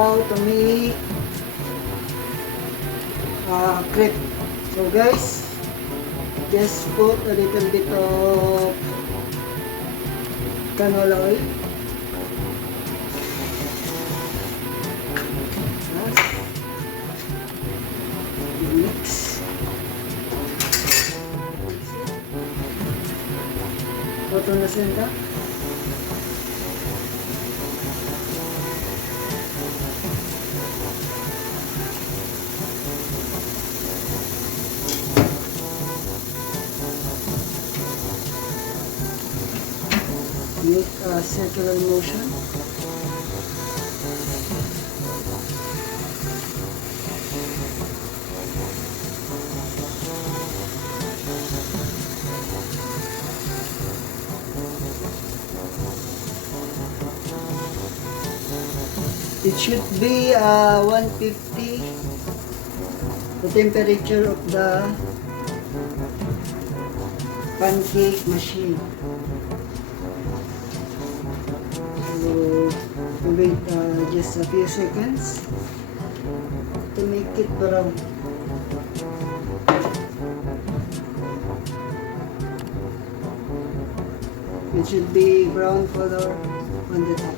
how to make crepe. So guys, just put a little bit of canola oil. Mix. Ito na senta. Make a circular motion. It should be 150, the temperature of the pancake machine. So wait just a few seconds to make it brown. It should be brown color on the top.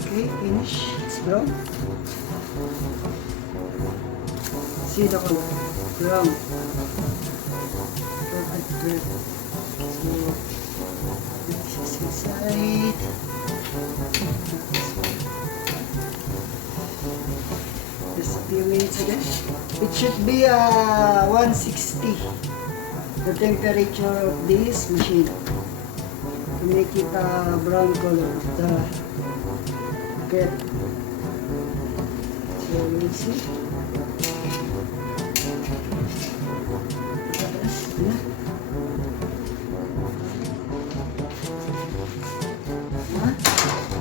Okay, finish. It's brown. See the color. Brown. Perfect. So, this is inside. Just a few minutes again. It should be 160. The temperature of this machine. To make it a brown color. The crepe. So we'll see.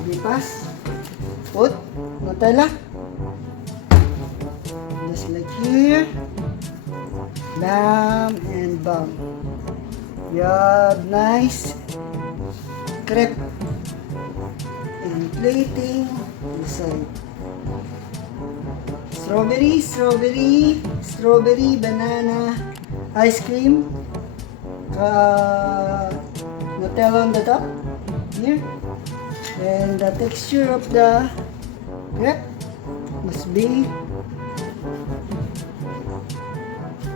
Lipas. Put Nutella. Just like here. Bam and bam. You have nice crepe and plating inside. Strawberry, banana, ice cream, Nutella on the top here, and the texture of the crepe must be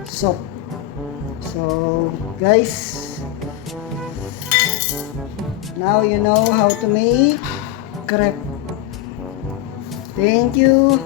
soft. So guys, now you know how to make crepe. Thank you.